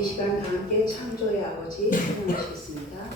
이 시간 다 함께 창조의 아버지 찬양하시겠습니다.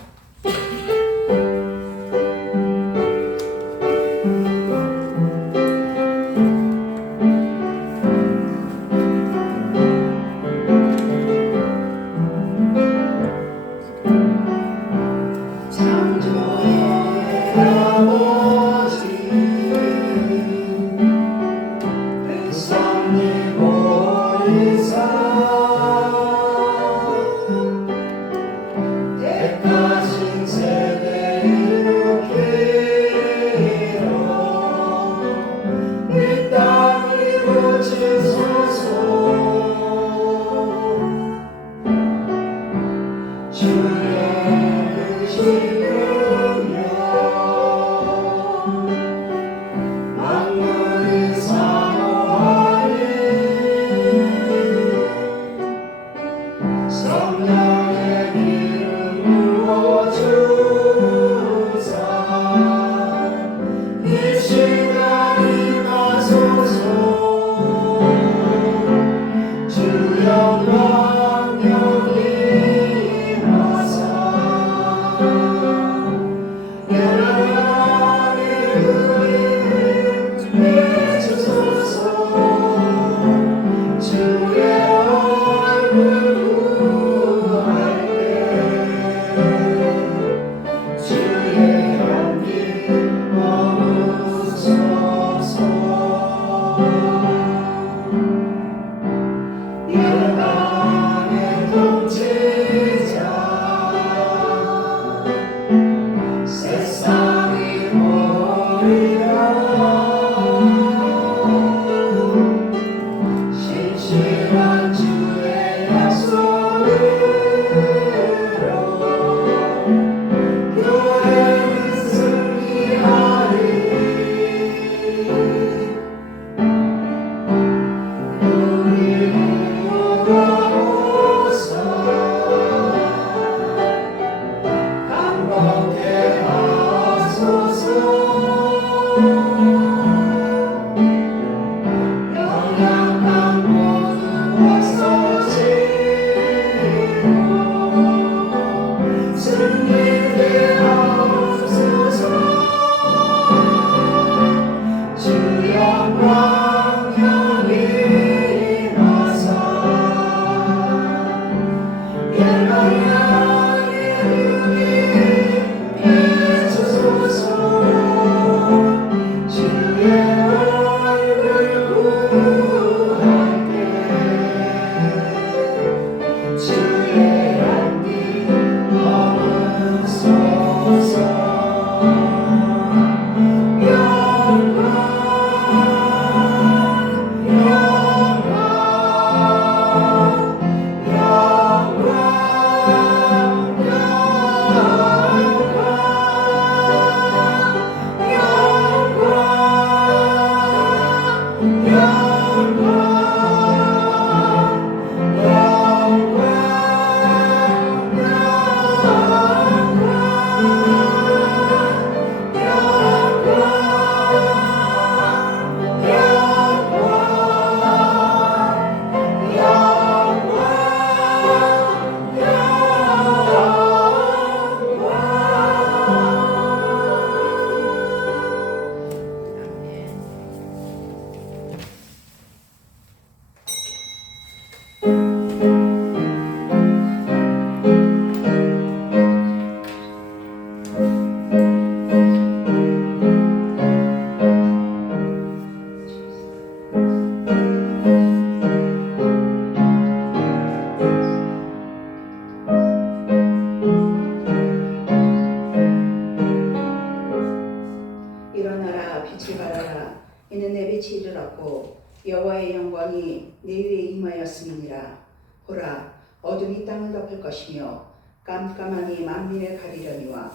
들었고 여호와의 영광이 내 위에 임하였음이니라. 보라, 어둠이 땅을 덮을 것이며 깜깜함이 만민을 가리려니와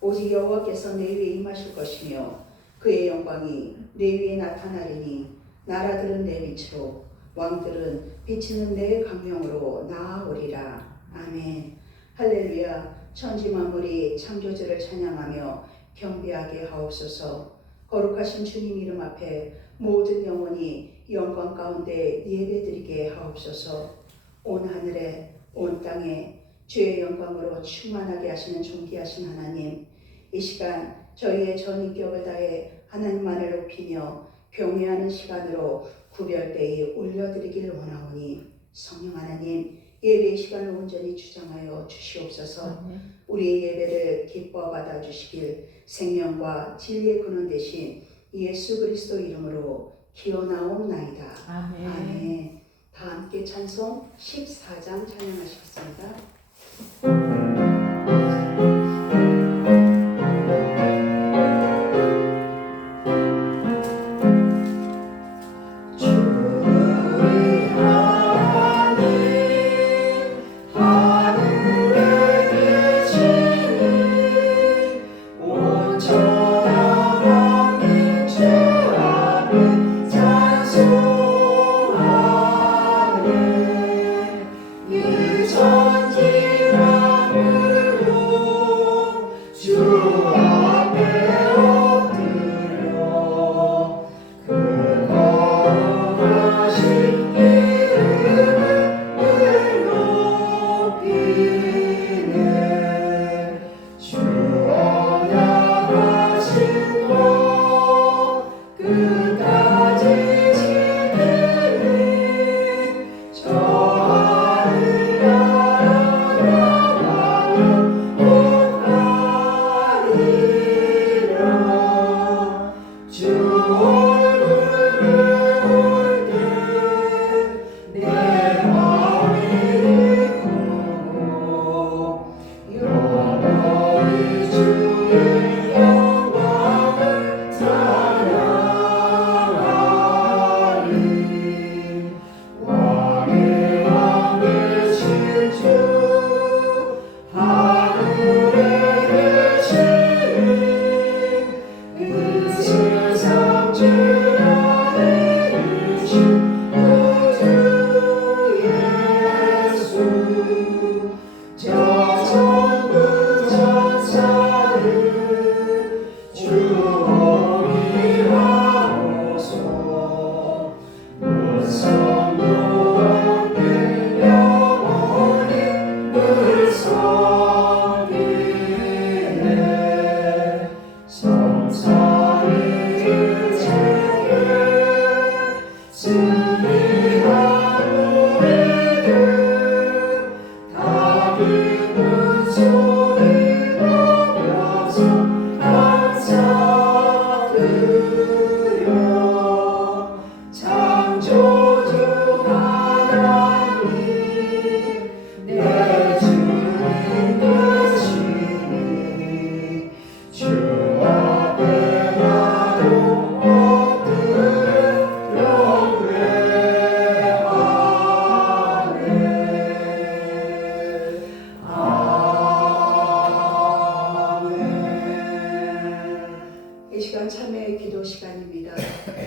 오직 여호와께서 내 위에 임하실 것이며 그의 영광이 내 위에 나타나리니 나라들은 내 빛으로 왕들은 비치는 내 광명으로 나아오리라. 아멘. 할렐루야. 천지 만물이 창조주를 찬양하며 경배하게 하옵소서. 거룩하신 주님 이름 앞에 모든 영혼이 영광 가운데 예배드리게 하옵소서. 온 하늘에 온 땅에 주의 영광으로 충만하게 하시는 존귀하신 하나님, 이 시간 저희의 전 인격을 다해 하나님만을 높이며 경외하는 시간으로 구별되이 올려드리길 원하오니 성령 하나님, 예배의 시간을 온전히 주장하여 주시옵소서. 우리의 예배를 기뻐 받아주시길 생명과 진리의 근원 되신 예수 그리스도 이름으로 기원하옵나이다. 아멘. 아멘. 다 함께 찬송 14장 찬양하시겠습니다.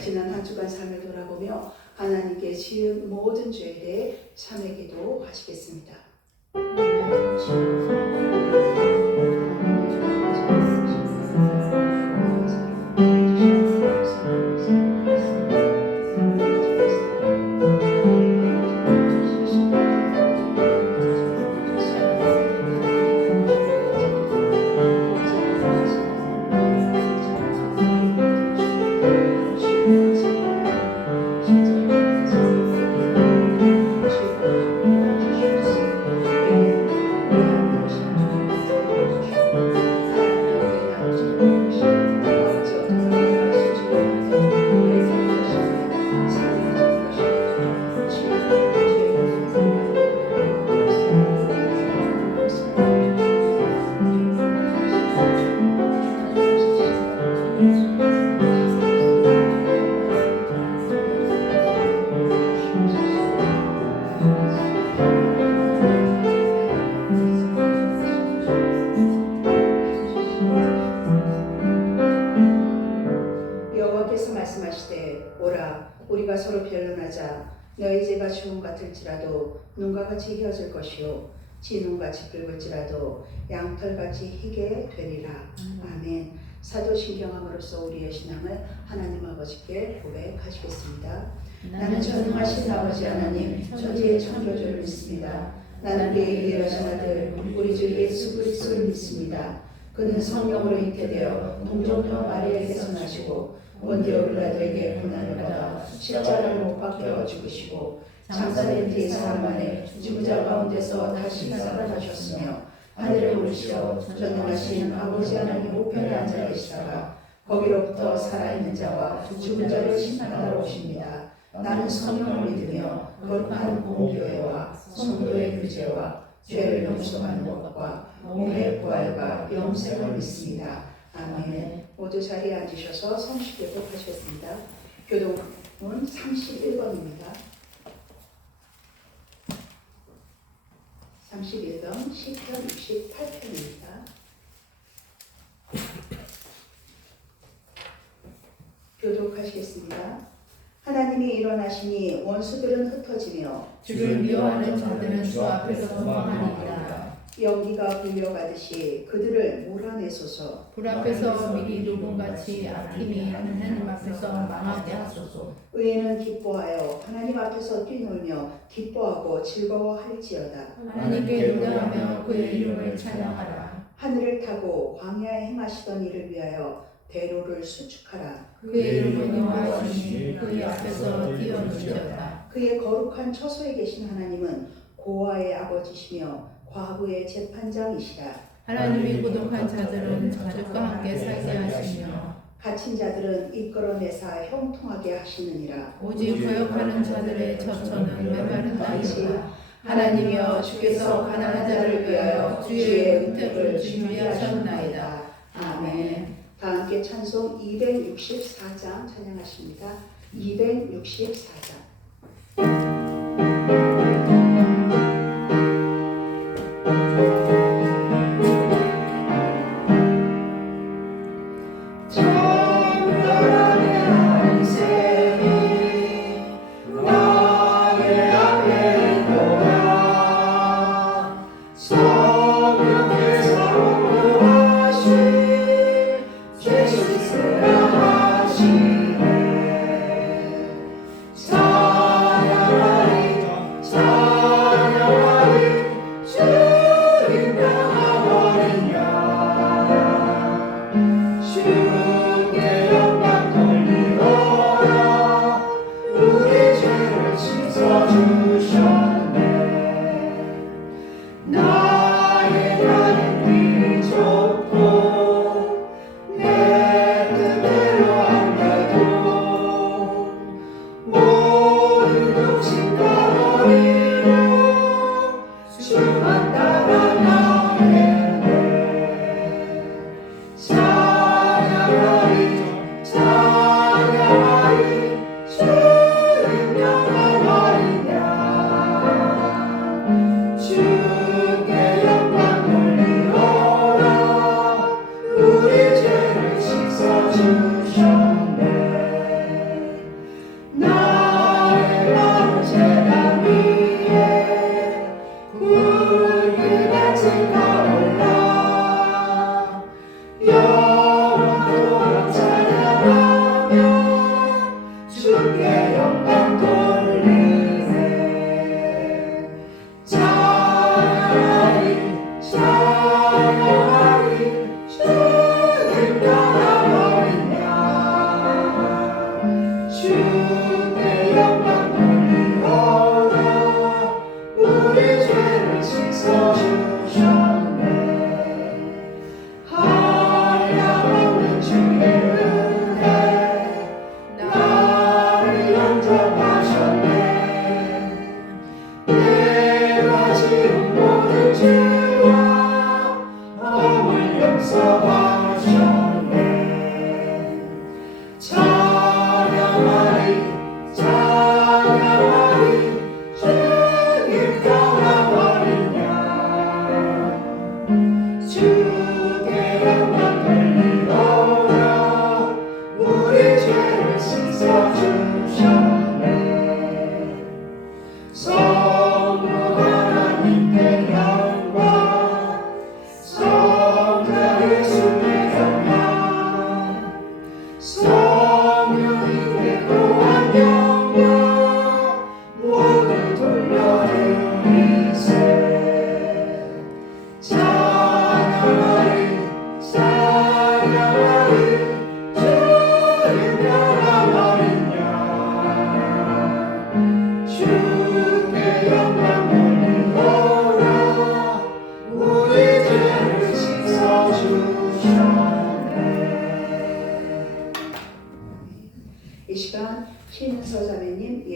지난 한 주간 삶을 돌아보며 하나님께 지은 모든 죄에 대해 참회 기도 하시겠습니다. 같을지라도 눈과 같이 휘어질 것이요 진홍같이 붉을지라도 양털같이 희게 되리라. 아멘. 사도신경함으로써 우리의 신앙을 하나님 아버지께 고백하시겠습니다. 나는 전능하신 아버지 하나님 천지의 창조주를 믿습니다. 나는 우리의 유일하신 아들 우리 주 예수 그리스도를 믿습니다. 그는 성령으로 잉태되어 동정녀 마리아에게서 나시고 본디오 빌라도에게 고난을 받아 십자가를 못 박혀 죽으시고 장사된 뒤 사흘 만에 죽은 자 가운데서 다시 살아나셨으며 하늘에 오르시어 전능하신 아버지 하나님 우편에 앉아 계시다가 거기로부터 살아있는 자와 죽은 자를 심판하러 오십니다. 나는 성령을 믿으며 거룩한 공교회와 성도의 교제와 죄를 용서하는 것과 몸의 부활과 영생을 믿습니다. 아멘. 모두 자리에 앉으셔서 성식교독 하시겠습니다. 교독은 31번입니다. 31번 시편 68편입니다. 교독하시겠습니다. 하나님이 일어나시니 원수들은 흩어지며 주를 미워하는 자들은 주 앞에서 도망하니이다. 연기가 불려가듯이 그들을 몰아내소서. 불 앞에서 미리 누군같이 악인이 하나님 앞에서 망하게 하소서. 의인은 기뻐하여 하나님 앞에서 뛰놀며 기뻐하고 즐거워할지어다. 하나님께 노래하며 그의 이름을 찬양하라. 하늘을 타고 광야에 행하시던 일을 위하여 대로를 수축하라. 그의 이름은 여호와시니 그의 앞에서 뛰어놀지어다. 그의 거룩한 처소에 계신 하나님은 고아의 아버지시며 과부의 재판장이시다. 하나님이 고독한 자들은 가족과 함께 살게 하시며 갇힌 자들은 이끌어내사 형통하게 하시느니라. 오직 거역하는 자들의 처처는 메마른 땅이다. 하나님이여 주께서 가난한 자를 위하여 주의 은택을 준비하셨나이다. 아멘. 다 함께 찬송 264장 찬양하십니다. 264장. 사랑하리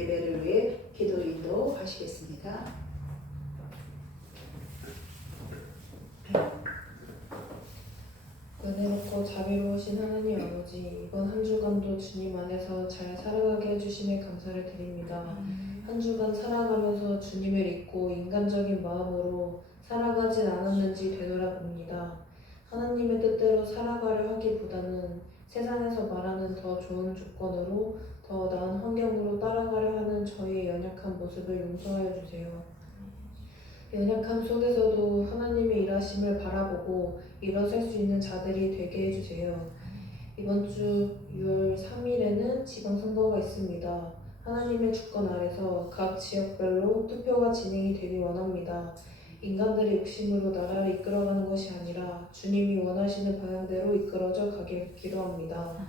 예배를 위해 기도 인도하시겠습니다. 은혜롭고 자비로우신 하나님 아버지, 이번 한 주간도 주님 안에서 잘 살아가게 해주심에 감사를 드립니다. 한 주간 살아가면서 주님을 잊고 인간적인 마음으로 살아가진 않았는지 되돌아봅니다. 하나님의 뜻대로 살아가려 하기보다는 세상에서 말하는 더 좋은 조건으로 더 나은 환경으로 따라가려 하는 저희의 연약한 모습을 용서하여 주세요. 연약함 속에서도 하나님의 일하심을 바라보고 일어설 수 있는 자들이 되게 해주세요. 이번 주 6월 3일에는 지방선거가 있습니다. 하나님의 주권 아래서 각 지역별로 투표가 진행이 되길 원합니다. 인간들의 욕심으로 나라를 이끌어가는 것이 아니라 주님이 원하시는 방향대로 이끌어져 가길 기도합니다.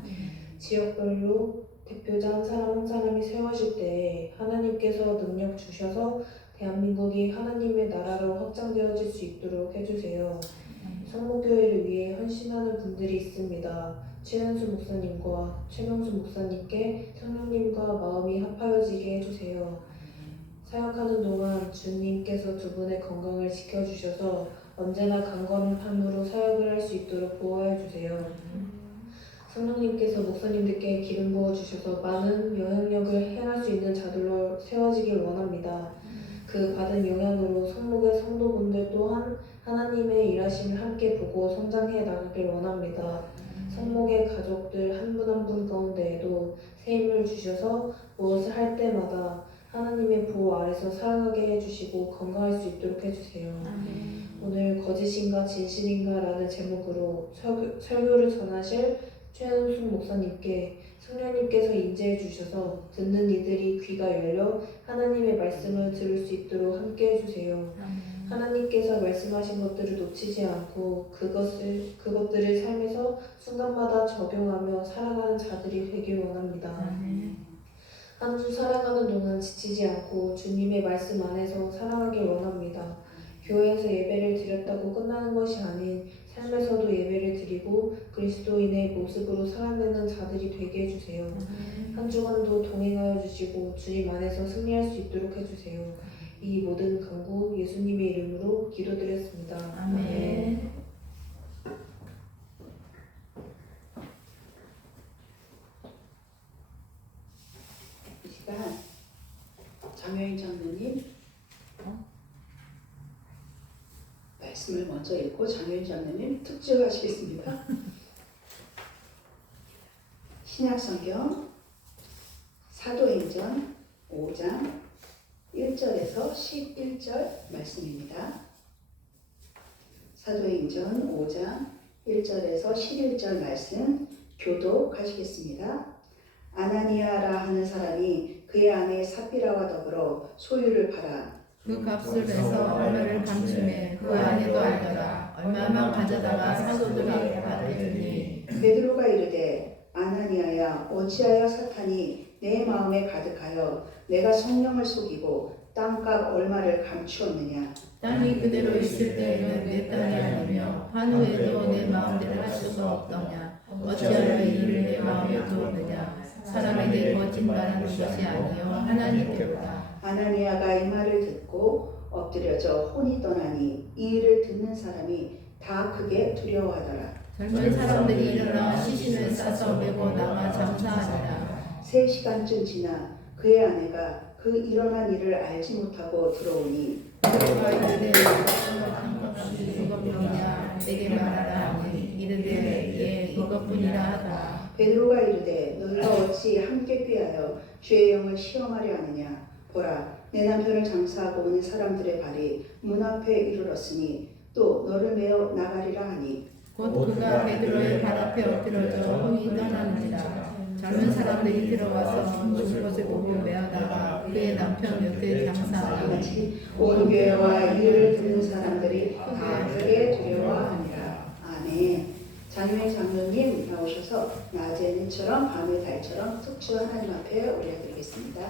지역별로 대표자 한 사람 한 사람이 세워질 때에 하나님께서 능력 주셔서 대한민국이 하나님의 나라로 확장되어질 수 있도록 해주세요. 성모교회를 위해 헌신하는 분들이 있습니다. 최현수 목사님과 최명수 목사님께 성령님과 마음이 합하여지게 해주세요. 사역하는 동안 주님께서 두 분의 건강을 지켜주셔서 언제나 강건함으로 사역을 할 수 있도록 보호해 주세요. 성령님께서 목사님들께 기름 부어 주셔서 많은 영향력을 행할 수 있는 자들로 세워지길 원합니다. 그 받은 영향으로 성목의 성도분들 또한 하나님의 일하심을 함께 보고 성장해 나가길 원합니다. 성목의 가족들 한 분 한 분 가운데에도 새 힘을 주셔서 무엇을 할 때마다 하나님의 보호 아래서 살아가게 해주시고 건강할 수 있도록 해주세요. 오늘 거짓인가 진실인가 라는 제목으로 설교를 전하실 최은숙 목사님께 성령님께서 인재해 주셔서 듣는 이들이 귀가 열려 하나님의 말씀을 들을 수 있도록 함께 해주세요. 하나님께서 말씀하신 것들을 놓치지 않고 그것들을 삶에서 순간마다 적용하며 살아가는 자들이 되길 원합니다. 한 주 살아가는 동안 지치지 않고 주님의 말씀 안에서 살아가길 원합니다. 교회에서 예배를 드렸다고 끝나는 것이 아닌 삶에서도 예배를 드리고 그리스도인의 모습으로 살아내는 자들이 되게 해주세요. 한 주간도 동행하여 주시고 주님 안에서 승리할 수 있도록 해주세요. 이 모든 간구 예수님의 이름으로 기도드렸습니다. 아멘. 이 시간 장효인 장로님 말씀을 먼저 읽고 장효인 장로님 특집하시겠습니다. 신약성경 사도행전 5장 1절에서 11절 말씀입니다. 사도행전 5장 1절에서 11절 말씀 교독하시겠습니다. 아나니아라 하는 사람이 그의 아내 삽비라와 더불어 소유를 팔아 그 값을 내서 얼마를 감춤해 그 아내도 알더라. 얼마만 가져다가 사도들에게 받으니 베드로가 이르되 아나니아야 어찌하여 사탄이 내 마음에 가득하여 내가 성령을 속이고 땅값 얼마를 감추었느냐. 땅이 그대로 있을 때에는 내 땅이 아니며 한 후에도 내 마음대로 할 수가 없더냐. 어찌하여 이 일을 내 마음에 두었느냐. 사람에게 거짓 말하는 것이 아니요 하나님께로다. 아나니아가 이 말을 듣고 엎드려져 혼이 떠나니 이 일을 듣는 사람이 다 크게 두려워하더라. 젊은 사람들이 일어나 시신을 싸서 메고 나가 장사하니라. 3시간쯤 지나 그의 아내가 그 일어난 일을 알지 못하고 들어오니 베드로가 이르되 한 값이 이것뿐이냐 내게 말하라 하니 이르되 예 이것뿐이라 하더라. 베드로가 이르되 너희가 어찌 함께 꾀하여 주의 영을 시험하려 하느냐. 보라 내 남편을 장사하고 오는 사람들의 발이 문 앞에 이르렀으니 또 너를 메어 나가리라 하니 곧 그가 베드로의 발 앞에 엎드러져 혼이 떠나느니라. 젊은 사람들이 들어와서 죽은 것을 보고 메어다가 그의 남편 곁에 장사하니 같이 온 교회와 이 일을 듣는 사람들이 다 크게 두려워하니라. 아멘. 장효인 장로님 나오셔서 낮에는처럼 밤의 달처럼 특주 하나님 앞에 올려드리겠습니다.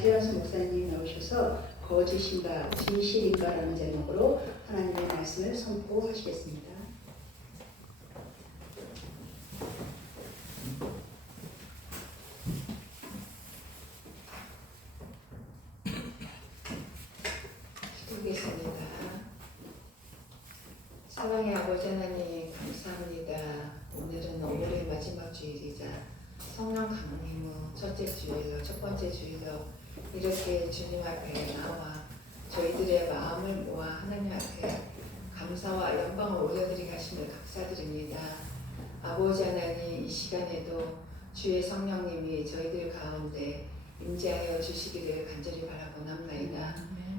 최연수 목사님 나오셔서 거짓인가 진실인가라는 제목으로 하나님의 말씀을 선포하시겠습니다. 기도하겠습니다. 사랑의 아버지 하나님 감사합니다. 오늘은 5월의 마지막 주일이자 성령 강림 후 첫째 주일로 첫 번째 주일로 이렇게 주님 앞에 나와 저희들의 마음을 모아 하나님 앞에 감사와 영광을 올려드리게 하심을 감사드립니다. 아버지 하나님 이 시간에도 주의 성령님이 저희들 가운데 임재하여 주시기를 간절히 바라고 남나이다.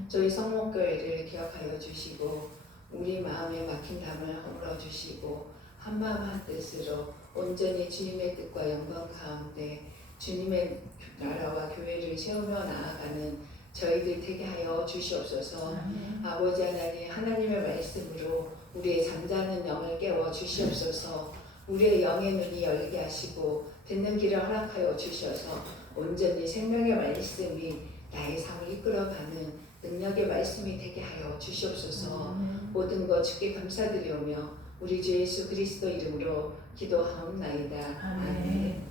저희 성목교회를 기억하여 주시고 우리 마음에 막힌 담을 허물어 주시고 한마음 한뜻으로 온전히 주님의 뜻과 영광 가운데 주님의 나라와 교회를 세우며 나아가는 저희들 되게 하여 주시옵소서. 아버지 하나님 하나님의 말씀으로 우리의 잠자는 영을 깨워 주시옵소서. 우리의 영의 눈이 열게 하시고 듣는 길을 허락하여 주셔서 온전히 생명의 말씀이 나의 삶을 이끌어가는 능력의 말씀이 되게 하여 주시옵소서. 모든 것 주께 감사드리오며 우리 주 예수 그리스도 이름으로 기도하옵나이다. 아멘.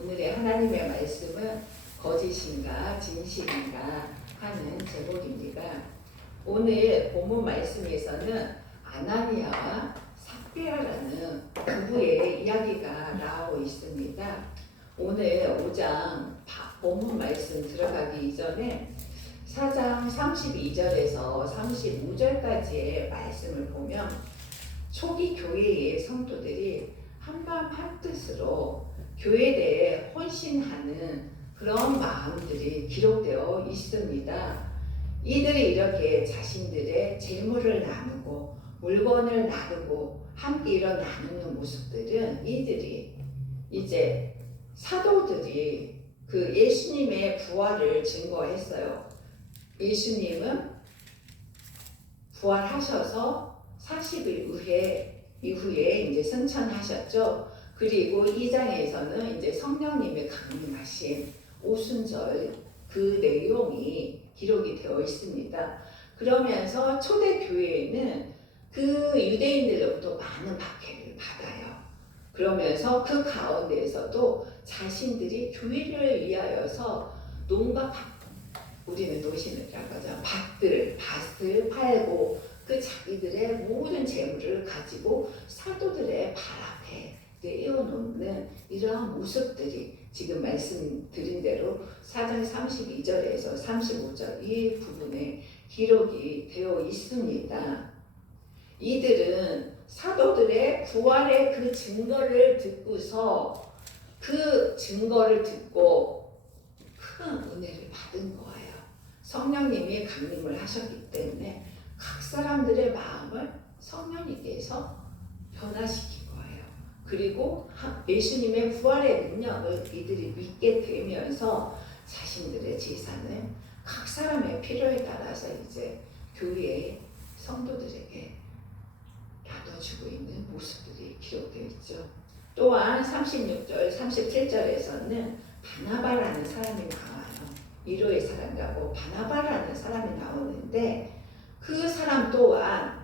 오늘의 하나님의 말씀은 거짓인가 진실인가 하는 제목입니다. 오늘 본문 말씀에서는 아나니아와 삽비라라는 부부의 이야기가 나오고 있습니다. 오늘 5장 본문 말씀 들어가기 이전에 4장 32절에서 35절까지의 말씀을 보면 초기 교회의 성도들이 한마음 한뜻으로 교회에 대해 헌신하는 그런 마음들이 기록되어 있습니다. 이들이 이렇게 자신들의 재물을 나누고 물건을 나누고 함께 일어 나누는 모습들은 이들이 이제 사도들이 그 예수님의 부활을 증거했어요. 예수님은 부활하셔서 40일 이후에 이제 승천하셨죠. 그리고 2장에서는 이제 성령님의 강림하신 오순절 그 내용이 기록이 되어 있습니다. 그러면서 초대교회에는 그 유대인들로부터 많은 박해를 받아요. 그러면서 그 가운데에서도 자신들이 교회를 위하여서 농가 우리는 노신이라고 하죠. 밭을 팔고 그 자기들의 모든 재물을 가지고 사도들의 발 앞에 내어놓는 이러한 모습들이 지금 말씀드린 대로 4장 32절에서 35절 이 부분에 기록이 되어 있습니다. 이들은 사도들의 부활의 그 증거를 듣고서 그 증거를 듣고 큰 은혜를 받은 거예요. 성령님이 강림을 하셨기 때문에 각 사람들의 마음을 성령님께서 변화시킨 거예요. 그리고 예수님의 부활의 능력을 이들이 믿게 되면서 자신들의 재산을 각 사람의 필요에 따라서 이제 교회의 성도들에게 나눠주고 있는 모습들이 기록되어 있죠. 또한 36절, 37절에서는 바나바라는 사람이 나와요. 미로의 사람이라고 바나바라는 사람이 나오는데 그 사람 또한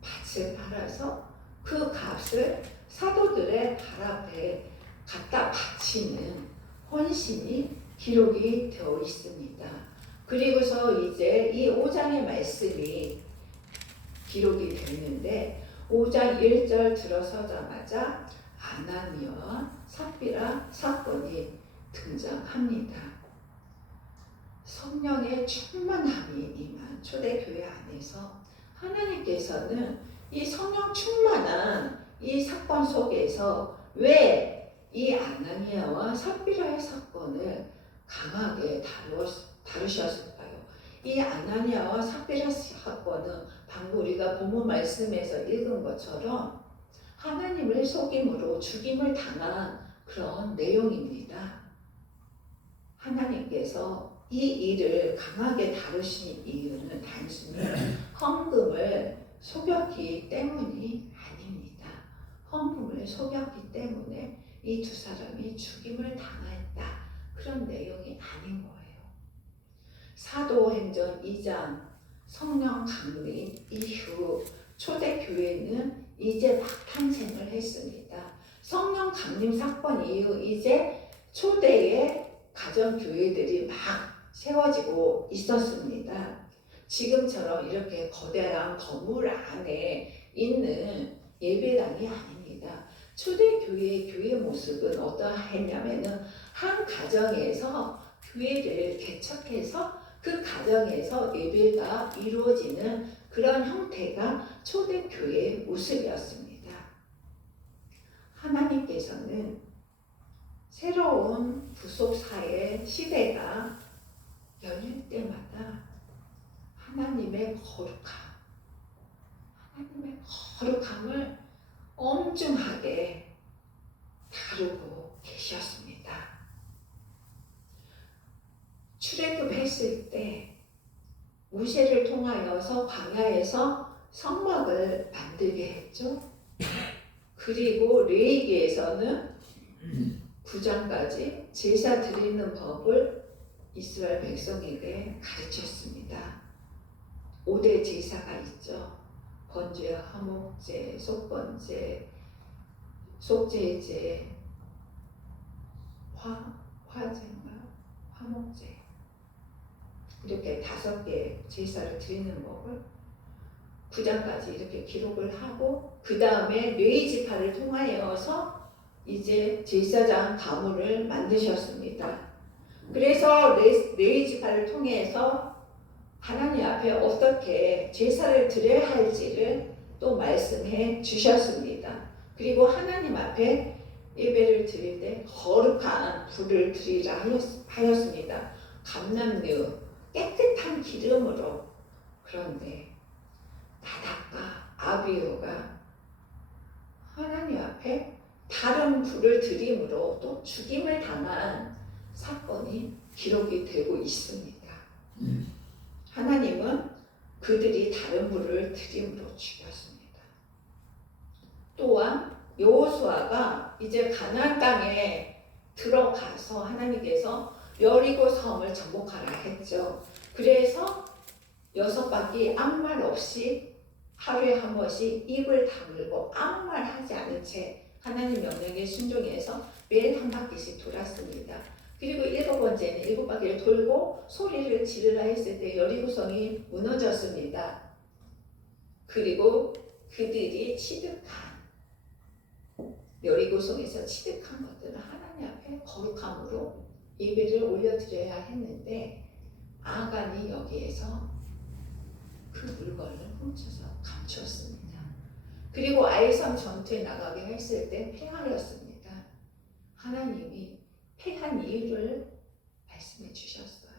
밭을 팔아서 그 값을 사도들의 발 앞에 갖다 바치는 헌신이 기록이 되어 있습니다. 그리고서 이제 이 5장의 말씀이 기록이 됐는데 5장 1절 들어서자마자 아나니아와 삽비라 사건이 등장합니다. 성령의 충만함이 임한 초대교회 안에서 하나님께서는 이 성령 충만한 이 사건 속에서 왜 이 아나니아와 삽비라의 사건을 강하게 다루셨을까요? 이 아나니아와 삽비라 사건은 방금 우리가 본문 말씀에서 읽은 것처럼 하나님을 속임으로 죽임을 당한 그런 내용입니다. 하나님께서 이 일을 강하게 다루신 이유는 단순히 헌금을 속였기 때문이 아닙니다. 헌금을 속였기 때문에 이 두 사람이 죽임을 당했다. 그런 내용이 아닌 거예요. 사도행전 2장 성령 강림 이후 초대교회는 이제 막 탄생을 했습니다. 성령 강림 사건 이후 이제 초대의 가정교회들이 막 세워지고 있었습니다. 지금처럼 이렇게 거대한 건물 안에 있는 예배당이 아닙니다. 초대교회의 교회 모습은 어떠했냐면은 한 가정에서 교회를 개척해서 그 가정에서 예배가 이루어지는 그런 형태가 초대교회의 모습이었습니다. 하나님께서는 새로운 구속사의 시대가 열릴 때마다 하나님의 거룩함을 엄중하게 다루고 계셨습니다. 출애굽했을 때 모세를 통하여서 광야에서 성막을 만들게 했죠. 그리고 레위기에서는 9장까지 제사 드리는 법을 이스라엘 백성에게 가르쳤습니다. 5대 제사가 있죠. 번제, 화목제, 속번제, 속죄제, 화제인가? 화목제. 이렇게 5개 제사를 드리는 법을 9장까지 이렇게 기록을 하고 그 다음에 레위지파를 통하여서 이제 제사장 가문을 만드셨습니다. 그래서 레위지파를 통해서 하나님 앞에 어떻게 제사를 드려야 할지를 또 말씀해 주셨습니다. 그리고 하나님 앞에 예배를 드릴 때 거룩한 불을 드리라 하였습니다. 감람류 깨끗한 기름으로. 그런데 나답과 아비후가 하나님 앞에 다른 불을 드림으로 또 죽임을 당한 사건이 기록이 되고 있습니다. 하나님은 그들이 다른 불을 드림으로 죽였습니다. 또한 여호수아가 이제 가나안 땅에 들어가서 하나님께서 여리고 섬을 정복하라 했죠. 그래서 6바퀴 아무 말 없이 하루에 한 번씩 입을 다물고 아무 말 하지 않은 채 하나님 명령에 순종해서 매일 한 바퀴씩 돌았습니다. 그리고 7번째는 7바퀴를 돌고 소리를 지르라 했을 때 여리고성이 무너졌습니다. 그리고 그들이 여리고성에서 취득한 것들은 하나님 앞에 거룩함으로 예배를 올려드려야 했는데 아간이 여기에서 그 물건을 훔쳐서 감추었습니다. 그리고 아이성 전투에 나가게 했을 때 패하였습니다. 하나님이 패한 이유를 말씀해 주셨어요.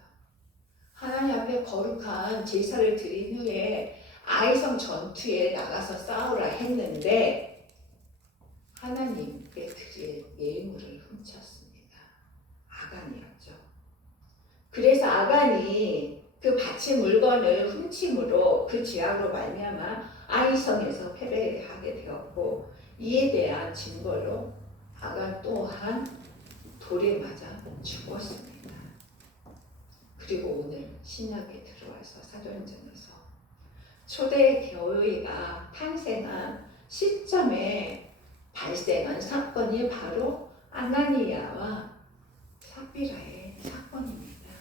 하나님 앞에 거룩한 제사를 드린 후에 아이성 전투에 나가서 싸우라 했는데 하나님께 드릴 예물을 훔쳤습니다. 아간이었죠. 그래서 아간이 그 바친 물건을 훔침으로 그 죄악으로 말미암아 아이성에서 패배하게 되었고 이에 대한 증거로 아간 또한 돌에 맞아 죽었습니다. 그리고 오늘 신약에 들어와서 사도행전에서 초대 교회가 탄생한 시점에 발생한 사건이 바로 아나니아와 삽비라의 사건입니다.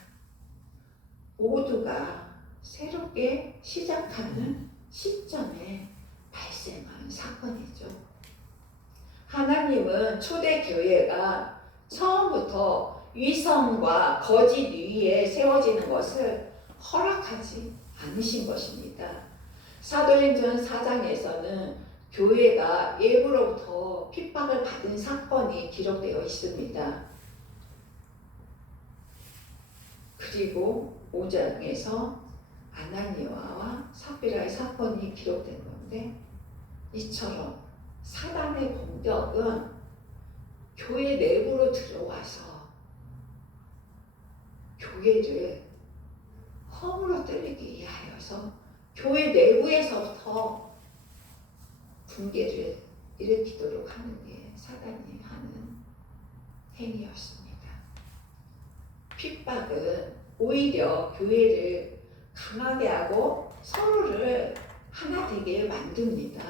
모두가 새롭게 시작하는 시점에 발생한 사건이죠. 하나님은 초대교회가 처음부터 위선과 거짓 위에 세워지는 것을 허락하지 않으신 것입니다. 사도행전 4장에서는 교회가 예부로부터 핍박을 받은 사건이 기록되어 있습니다. 그리고 5장에서 아나니아와 삽비라의 사건이 기록된 건데 이처럼 사단의 공격은 교회 내부로 들어와서 교회를 허물어뜨리기 위하여서 교회 내부에서부터 붕괴를 일으키도록 하는 게 사단이 하는 행위였습니다. 핍박은 오히려 교회를 강하게 하고 서로를 하나 되게 만듭니다.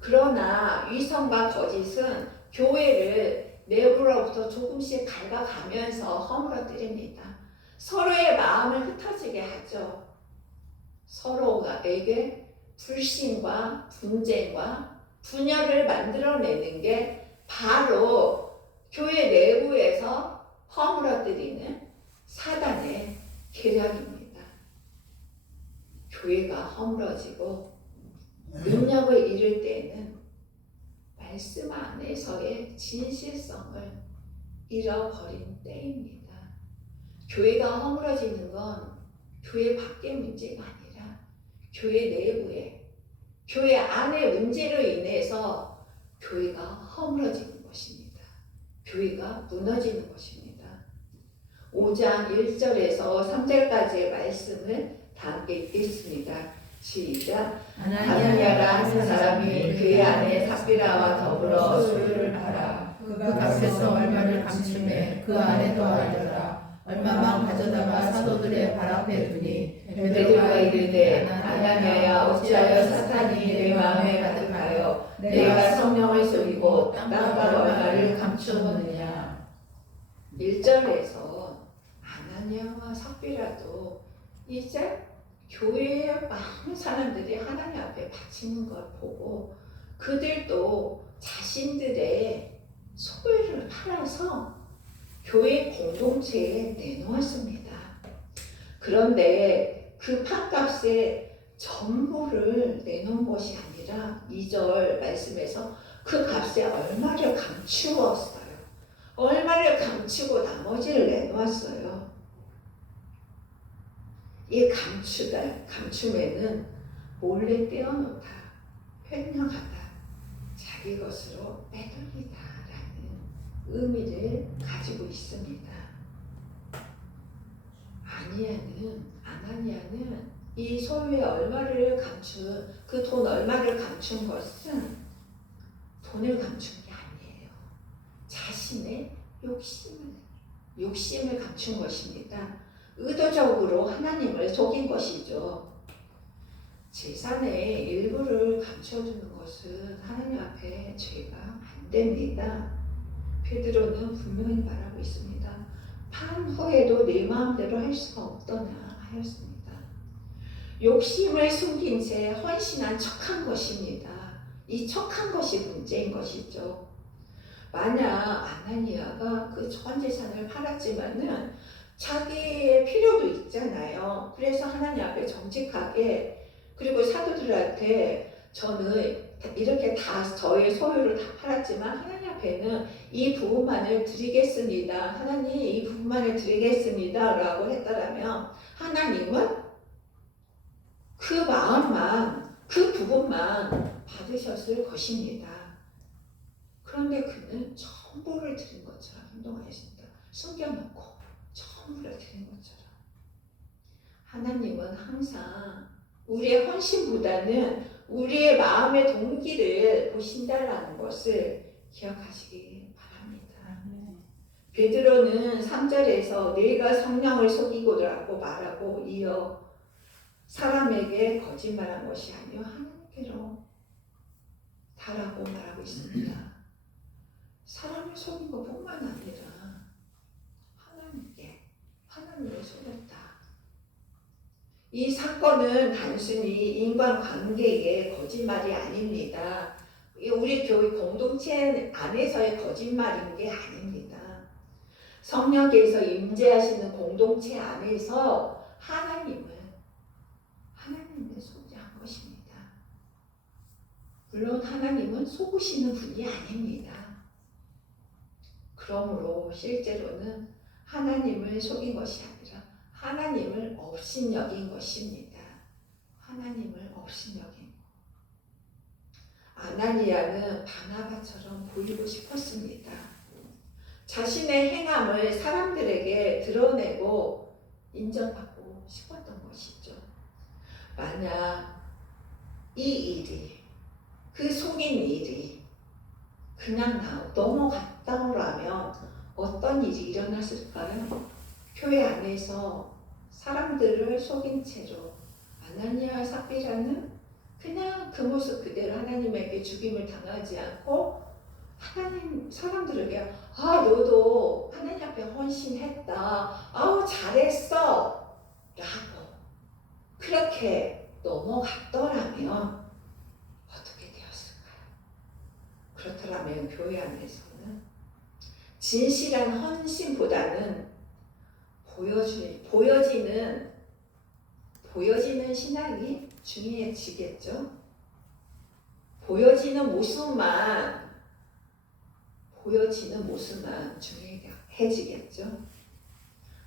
그러나 위선과 거짓은 교회를 내부로부터 조금씩 갉아가면서 허물어뜨립니다. 서로의 마음을 흩어지게 하죠. 서로에게 불신과 분쟁과 분열을 만들어내는 게 바로 교회 내부에서 허물어뜨리는 사단의 계략입니다. 교회가 허물어지고 능력을 잃을 때는 말씀 안에서의 진실성을 잃어버린 때입니다. 교회가 허물어지는 건 교회 밖의 문제가 아니라 교회 내부에, 교회 안의 문제로 인해서 교회가 허물어지는 것입니다. 교회가 무너지는 것입니다. 5장 1절에서 3절까지의 말씀을 다 함께 읽겠습니다. 시작. 아나니아라는 사람이 그의 아내 삽비라와 더불어 소유를 팔아 그 값에서 얼마를 감춤해 그 안에도 알더라. 얼마만 가져다가 사도들의 발 앞에 두니 베드로가 이르되 아나니아야 어찌하여 사탄이 내 마음에 가득하여 내가 성령을 속이고 땅과 얼마를 감추었느냐. 1절에서 아나니아와 삽비라도 이제 교회의 많은 사람들이 하나님 앞에 바치는 걸 보고 그들도 자신들의 소유를 팔아서 교회 공동체에 내놓았습니다. 그런데 그 판값에 전부를 내놓은 것이 아니라 2절 말씀에서 그 값에 얼마를 감추었어요. 얼마를 감추고 나머지를 내놓았어요. 이 감춤에는 몰래 떼어놓다, 횡령하다, 자기 것으로 빼돌리다라는 의미를 가지고 있습니다. 아나니아는 이 소유의 얼마를 감춘, 그 돈 얼마를 감춘 것은 돈을 감춘 게 아니에요. 자신의 욕심을 감춘 것입니다. 의도적으로 하나님을 속인 것이죠. 재산의 일부를 감춰주는 것은 하나님 앞에 죄가 안 됩니다. 베드로는 분명히 말하고 있습니다. 판 후에도 내 마음대로 할 수가 없더냐 하였습니다. 욕심을 숨긴 채 헌신한 척한 것입니다. 이 척한 것이 문제인 것이죠. 만약 아나니아가 그 전 재산을 팔았지만은 자기의 필요도 있잖아요. 그래서 하나님 앞에 정직하게, 그리고 사도들한테 저는 이렇게 다 저의 소유를 다 팔았지만 하나님 앞에는 이 부분만을 드리겠습니다. 하나님 이 부분만을 드리겠습니다. 라고 했더라면 하나님은 그 마음만, 그 부분만 받으셨을 것입니다. 그런데 그는 전부를 드린 것처럼 행동하였습니다. 숨겨놓고 전부를 드린 것처럼. 하나님은 항상 우리의 헌신보다는 우리의 마음의 동기를 보신다라는 것을 기억하시기 바랍니다. 베드로는 3절에서 내가 성령을 속이고라고 말하고 이어 사람에게 거짓말한 것이 아니요 하나님께로 다라고 말하고 있습니다. 사람을 속인 것뿐만 아니라 하나님을 속였다. 이 사건은 단순히 인간관계의 거짓말이 아닙니다. 우리 교회 공동체 안에서의 거짓말인 게 아닙니다. 성령께서 임재하시는 공동체 안에서 하나님을 소개한 것입니다. 물론 하나님은 속으시는 분이 아닙니다. 그러므로 실제로는 하나님을 속인 것이 아니라 하나님을 업신여긴 것입니다. 하나님을 업신여긴. 아나니아는 바나바처럼 보이고 싶었습니다. 자신의 행함을 사람들에게 드러내고 인정받고 싶었던 것이죠. 만약 이 일이, 그 속인 일이 그냥 넘어갔다고 하면 어떤 일이 일어났을까요? 교회 안에서 사람들을 속인 채로 아나니아와 삽비라는 그냥 그 모습 그대로 하나님에게 죽임을 당하지 않고 하나님 사람들에게 너도 하나님 앞에 헌신했다. 아우 잘했어. 라고 그렇게 넘어갔더라면 어떻게 되었을까요? 그렇더라면 교회 안에서는 진실한 헌신보다는 보여지는 신앙이 중요해지겠죠. 보여지는 모습만 중요해지겠죠.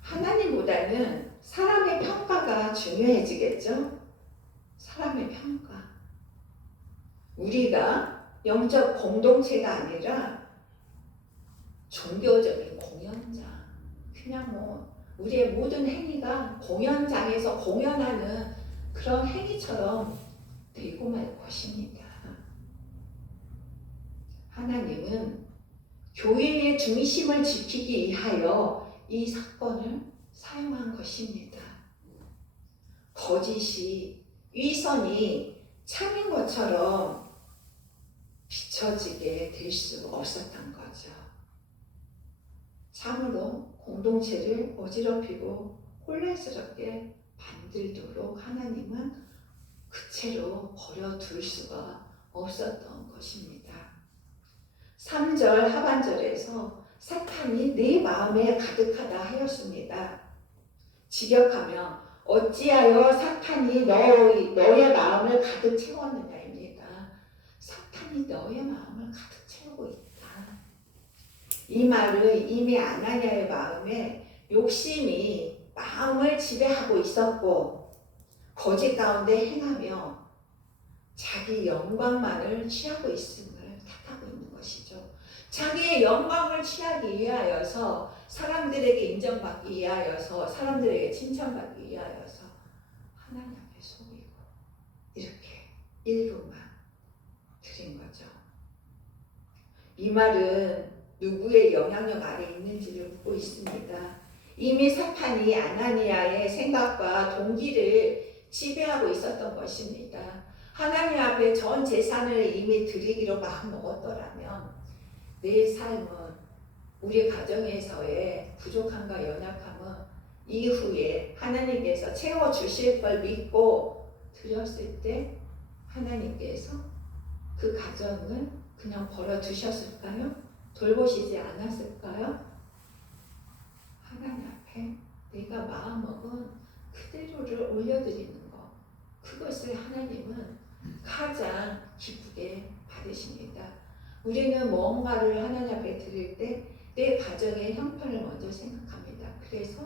하나님보다는 사람의 평가가 중요해지겠죠. 사람의 평가. 우리가 영적 공동체가 아니라 종교적인 공연장. 그냥 우리의 모든 행위가 공연장에서 공연하는 그런 행위처럼 되고 말 것입니다. 하나님은 교회의 중심을 지키기 위하여 이 사건을 사용한 것입니다. 거짓이 위선이 참인 것처럼 비춰지게 될 수 없었던 거죠. 참으로 공동체를 어지럽히고 혼란스럽게 만들도록 하나님은 그 채로 버려둘 수가 없었던 것입니다. 3절 하반절에서 사탄이 내 마음에 가득하다 하였습니다. 직역하며 어찌하여 사탄이 너의 마음을 가득 채웠느냐입니다. 사탄이 너의 마음을 가득 채우고 있다. 이 말은 이미 아나니아의 마음에 욕심이 마음을 지배하고 있었고 거짓 가운데 행하며 자기 영광만을 취하고 있음을 탓하고 있는 것이죠. 자기의 영광을 취하기 위하여서 사람들에게 인정받기 위하여서 사람들에게 칭찬받기 위하여서 하나님 앞에 속이고 이렇게 일부만 드린 거죠. 이 말은 누구의 영향력 아래 있는지를 묻고 있습니다. 이미 사탄이 아나니아의 생각과 동기를 지배하고 있었던 것입니다. 하나님 앞에 전 재산을 이미 드리기로 마음먹었더라면 내 삶은 우리 가정에서의 부족함과 연약함은 이후에 하나님께서 채워주실 걸 믿고 드렸을 때 하나님께서 그 가정을 그냥 버려두셨을까요? 돌보시지 않았을까요? 하나님 앞에 내가 마음먹은 그대로를 올려드리는 것, 그것을 하나님은 가장 기쁘게 받으십니다. 우리는 뭔가를 하나님 앞에 드릴 때 내 가정의 형편을 먼저 생각합니다. 그래서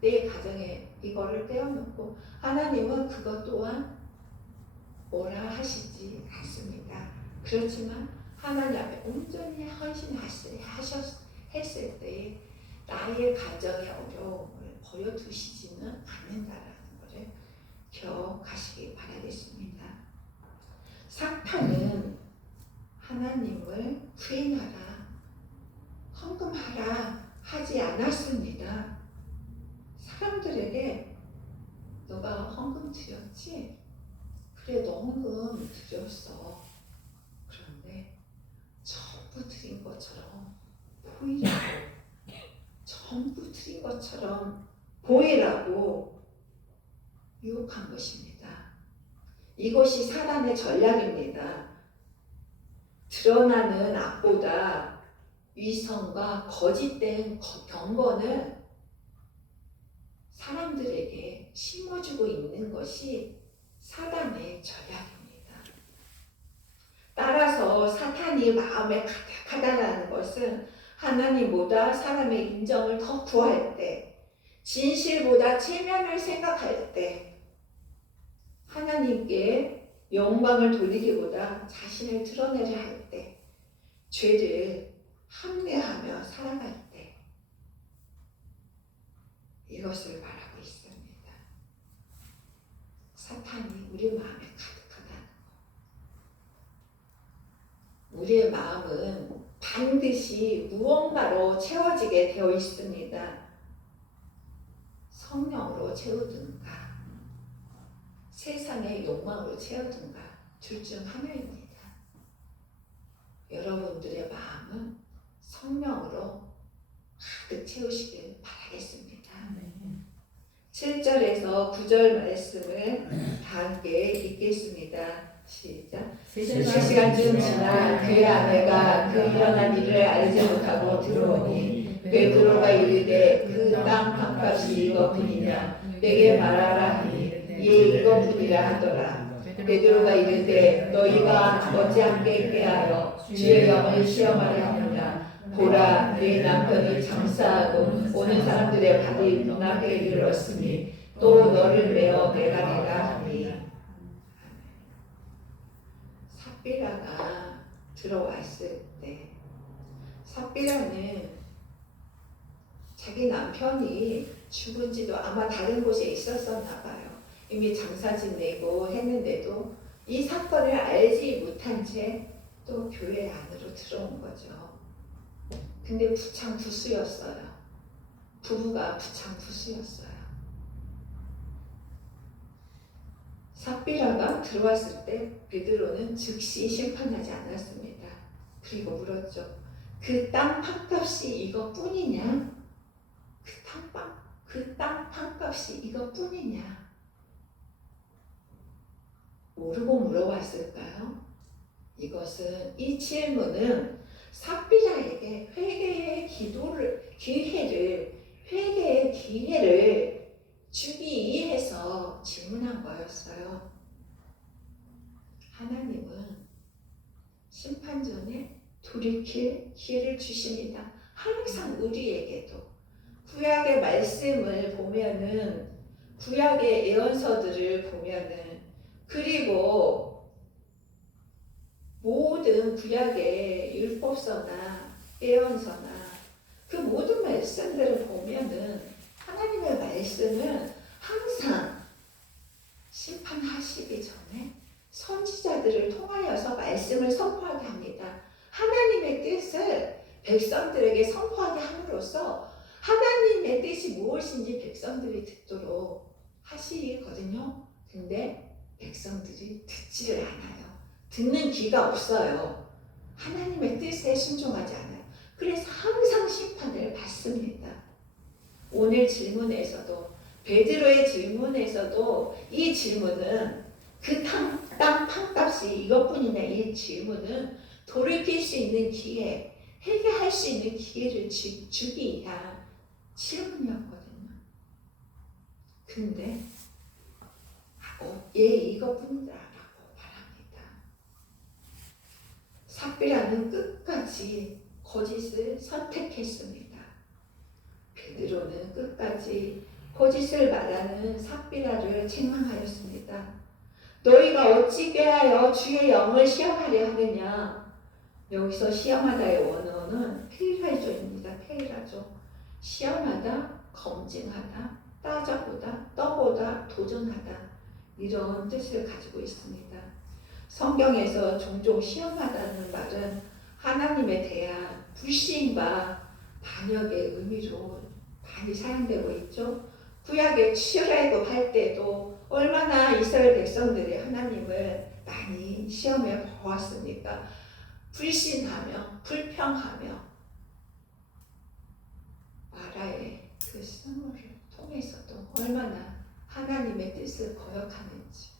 내 가정에 이거를 떼어놓고 하나님은 그것 또한 뭐라 하시지 않습니다. 그렇지만 하나님 앞에 온전히 헌신했을 때 나의 가정의 어려움을 버려두시지는 않는다라는 것을 기억하시기 바라겠습니다. 사탄은 하나님을 부인하라, 헌금하라 하지 않았습니다. 사람들에게 너가 헌금 드렸지? 그래, 너 헌금 드렸어. 그런데 전부 드린 것처럼 보이라고, 전부 드린 것처럼 보이라고 유혹한 것입니다. 이것이 사단의 전략입니다. 드러나는 악보다 위선과 거짓된 경건을 사람들에게 심어주고 있는 것이 사단의 전략입니다. 따라서 사탄이 마음에 가득하다는 것은 하나님보다 사람의 인정을 더 구할 때, 진실보다 체면을 생각할 때, 하나님께 영광을 돌리기보다 자신을 드러내려 할 때, 죄를 합리화하며 살아갈 때, 이것을 말하고 있습니다. 사탄이 우리 마음에 가득하다는 것. 우리의 마음은 반드시 무언가로 채워지게 되어 있습니다. 성령으로 채우든가 세상의 욕망으로 채우든가 둘 중 하나입니다. 여러분들의 마음은 성령으로 가득 채우시길 바라겠습니다. 7절에서 9절 말씀을 다 함께 읽겠습니다. 시작. 3시간쯤 지나 그의 아내가 그 일어난 일을 알지 못하고 들어오니 베드로가 이르되 그 땅 판값이 이것뿐이냐 내게 말하라 하니 예 이것뿐이라 하더라. 베드로가 이르되 너희가 어찌함께 꾀하여 주의 영을 시험하려 하느냐 보라 네 남편이 장사하고 오는 사람들의 발이 병나게 이르렀으니 또 너를 내어 내가 하니. 삽비라가 들어왔을 때 삽비라는 자기 남편이 죽은지도 아마 다른 곳에 있었었나 봐요. 이미 장사 지내고 했는데도 이 사건을 알지 못한 채 또 교회 안으로 들어온 거죠. 근데 부창부수였어요. 부부가 부창부수였어요. 삽비라가 들어왔을 때 베드로는 즉시 심판하지 않았습니다. 그리고 물었죠. 그 땅 판값이 이것뿐이냐? 그 땅 판값이 이것뿐이냐? 모르고 물어봤을까요? 이 질문은 삽비라에게 회개의 기회를 주기 위해서 질문한 거였어요. 하나님은 심판 전에 돌이킬 기회를 주십니다. 항상 우리에게도 구약의 말씀을 보면은 구약의 예언서들을 보면은 그리고 모든 구약의 율법서나 예언서나 그 모든 말씀들을 보면은 하나님의 말씀은 항상 심판하시기 전에 선지자들을 통하여서 말씀을 선포하게 합니다. 하나님의 뜻을 백성들에게 선포하게 함으로써 하나님의 뜻이 무엇인지 백성들이 듣도록 하시거든요. 근데 백성들이 듣지를 않아요. 듣는 귀가 없어요. 하나님의 뜻에 순종하지 않아요. 그래서 항상 심판을 받습니다. 오늘 질문에서도 베드로의 질문에서도 이 질문은 그 땅 판값이 이것뿐이냐 이 질문은 돌이킬 수 있는 기회, 회개할 수 있는 기회를 주기 위한 질문이었거든요. 근데 예 이것뿐이다라고 말합니다. 삽비라는 끝까지 거짓을 선택했습니다. 베드로는 끝까지 거짓을 말하는 삽비라를 책망하였습니다. 너희가 어찌 꾀하여 주의 영을 시험하려 하느냐. 여기서 시험하다의 원어는 페이라조입니다. 페이라조. 시험하다, 검증하다, 따져보다, 떠보다, 도전하다 이런 뜻을 가지고 있습니다. 성경에서 종종 시험하다는 말은 하나님에 대한 불신과 반역의 의미로 많이 사용되고 있죠. 구약의 출애굽할 때도 얼마나 이스라엘 백성들이 하나님을 많이 시험해 보았습니까? 불신하며 불평하며 마라의 그 수모를 통해서도 얼마나 하나님의 뜻을 거역하는지.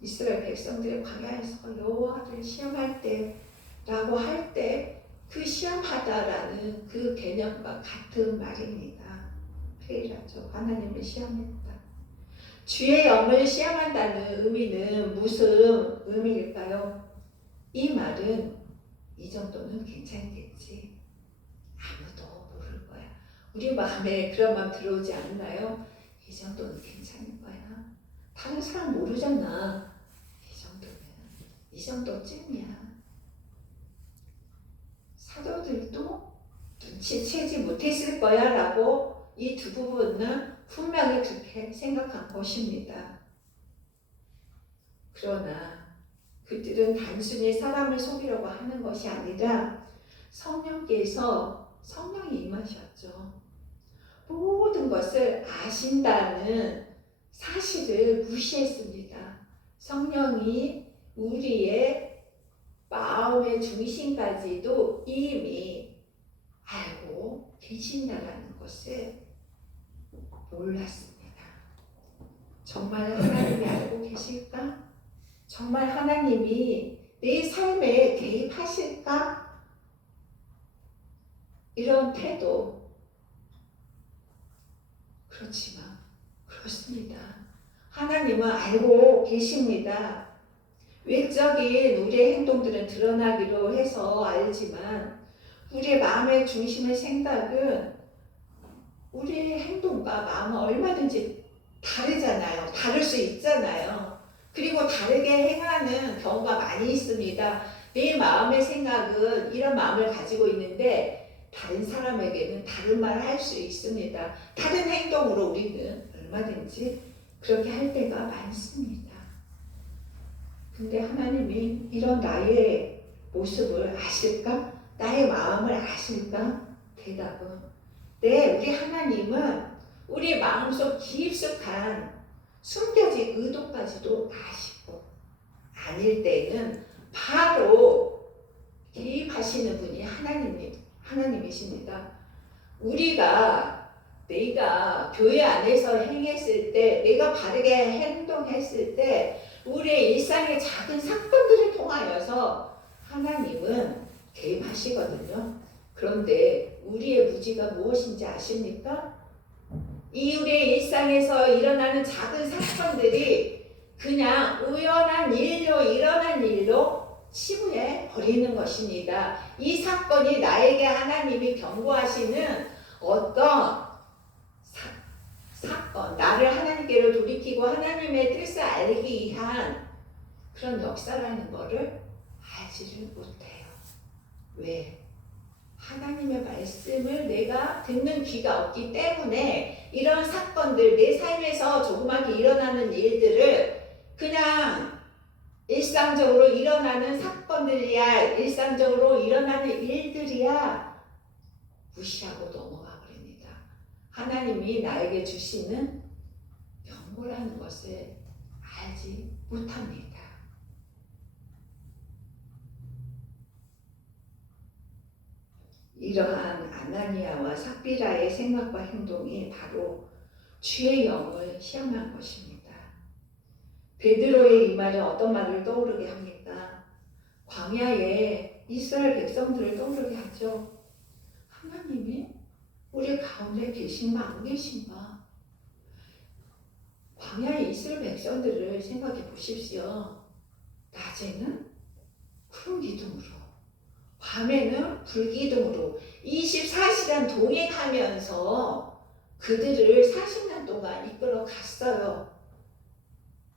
이스라엘 백성들의 광야에서 여호와를 시험할 때라고 할 때 그 시험하다라는 그 개념과 같은 말입니다. 페이라죠. 하나님을 시험했다. 주의 영을 시험한다는 의미는 무슨 의미일까요? 이 말은 이 정도는 괜찮겠지. 아무도 모를 거야. 우리 마음에 그런 마음 들어오지 않나요? 이 정도는 괜찮은 거야. 다른 사람 모르잖아. 이 정도쯤이야. 사도들도 눈치채지 못했을 거야 라고 이 두 부분은 분명히 그렇게 생각한 것입니다. 그러나 그들은 단순히 사람을 속이려고 하는 것이 아니라 성령이 임하셨죠. 모든 것을 아신다는 사실을 무시했습니다. 성령이 우리의 마음의 중심까지도 이미 알고 계신다라는 것을 몰랐습니다. 정말 하나님이 알고 계실까? 정말 하나님이 내 삶에 개입하실까? 이런 태도, 그렇지만 그렇습니다. 하나님은 알고 계십니다. 외적인 우리의 행동들은 드러나기로 해서 알지만 우리의 마음의 중심의 생각은 우리의 행동과 마음은 얼마든지 다르잖아요. 다를 수 있잖아요. 그리고 다르게 행하는 경우가 많이 있습니다. 내 마음의 생각은 이런 마음을 가지고 있는데 다른 사람에게는 다른 말을 할 수 있습니다. 다른 행동으로 우리는 얼마든지 그렇게 할 때가 많습니다. 근데 하나님이 이런 나의 모습을 아실까? 나의 마음을 아실까? 대답은 네, 우리 하나님은 우리 마음속 깊숙한 숨겨진 의도까지도 아시고 아닐 때는 바로 개입하시는 분이 하나님이십니다. 내가 교회 안에서 행했을 때, 내가 바르게 행동했을 때 우리의 일상의 작은 사건들을 통하여서 하나님은 개입하시거든요. 그런데 우리의 무지가 무엇인지 아십니까? 우리의 일상에서 일어나는 작은 사건들이 그냥 우연한 일로 일어난 일로 치부해 버리는 것입니다. 이 사건이 나에게 하나님이 경고하시는 어떤 사건, 나를 하나님께로 돌이키고 하나님의 뜻을 알기 위한 그런 역사라는 것을 알지를 못해요. 왜? 하나님의 말씀을 내가 듣는 귀가 없기 때문에 이런 사건들, 내 삶에서 조그맣게 일어나는 일들을 그냥 일상적으로 일어나는 사건들이야, 일상적으로 일어나는 일들이야 무시하고 넘어가 버립니다. 하나님이 나에게 주시는 경고라는 것을 알지 못합니다. 이러한 아나니아와 삽비라의 생각과 행동이 바로 주의 영을 시험한 것입니다. 베드로의 이 말은 어떤 말을 떠오르게 합니까? 광야에 이스라엘 백성들을 떠오르게 하죠. 하나님이 우리 가운데 계신가 안 계신가? 광야의 이스라엘 백성들을 생각해 보십시오. 낮에는 푸른 기둥으로, 밤에는 불기둥으로 24시간 동행하면서 그들을 40년 동안 이끌어 갔어요.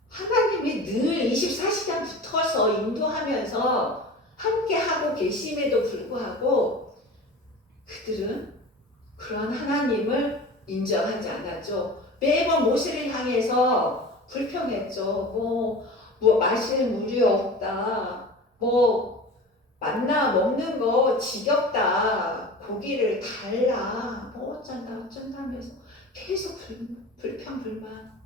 하나님이 늘 24시간 붙어서 인도하면서 함께 하고 계심에도 불구하고 그들은 그런 하나님을 인정하지 않았죠. 매번 모세를 향해서 불평했죠. 마실 물이 없다. 만나 먹는 거 지겹다. 고기를 달라. 어쩐다 하면서 계속 불평 불만.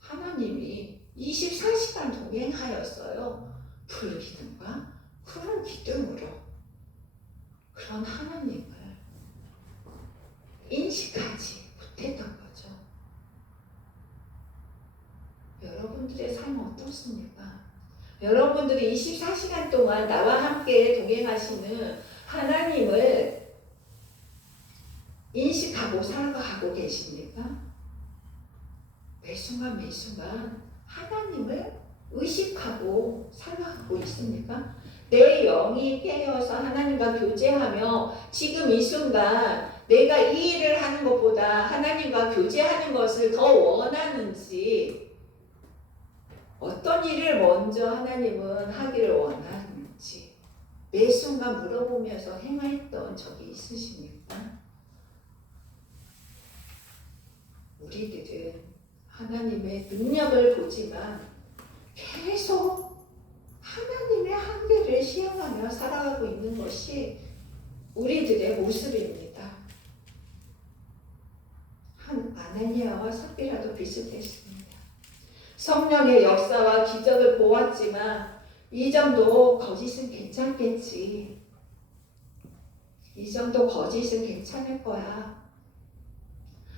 하나님이 24시간 동행하였어요. 불기둥과 푸른 기둥으로. 그런 하나님을 인식하지 못했던 거죠. 여러분들의 삶은 어떻습니까? 여러분들이 24시간 동안 나와 함께 동행하시는 하나님을 인식하고 살아가고 계십니까? 매순간 하나님을 의식하고 살아가고 있습니까? 내 영이 깨어서 하나님과 교제하며 지금 이 순간 내가 이 일을 하는 것보다 하나님과 교제하는 것을 더 원하는지, 어떤 일을 먼저 하나님은 하기를 원하는지 매 순간 물어보면서 행했던 적이 있으십니까? 우리들은 하나님의 능력을 보지만 계속 하나님의 한계를 시험하며 살아가고 있는 것이 우리들의 모습입니다. 아나니아와 삽비라도 비슷했습니다. 성령의 역사와 기적을 보았지만 이 정도 거짓은 괜찮겠지. 이 정도 거짓은 괜찮을 거야.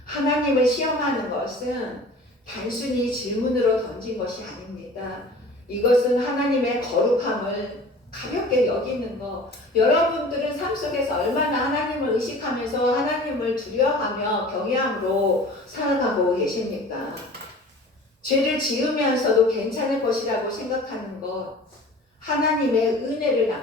하나님을 시험하는 것은 단순히 질문으로 던진 것이 아닙니다. 이것은 하나님의 거룩함을 가볍게 여기는 거. 여러분들은 삶 속에서 얼마나 하나님을 의식하면서 하나님을 두려워하며 경외함으로 살아가고 계십니까? 죄를 지으면서도 괜찮을 것이라고 생각하는 것. 하나님의 은혜를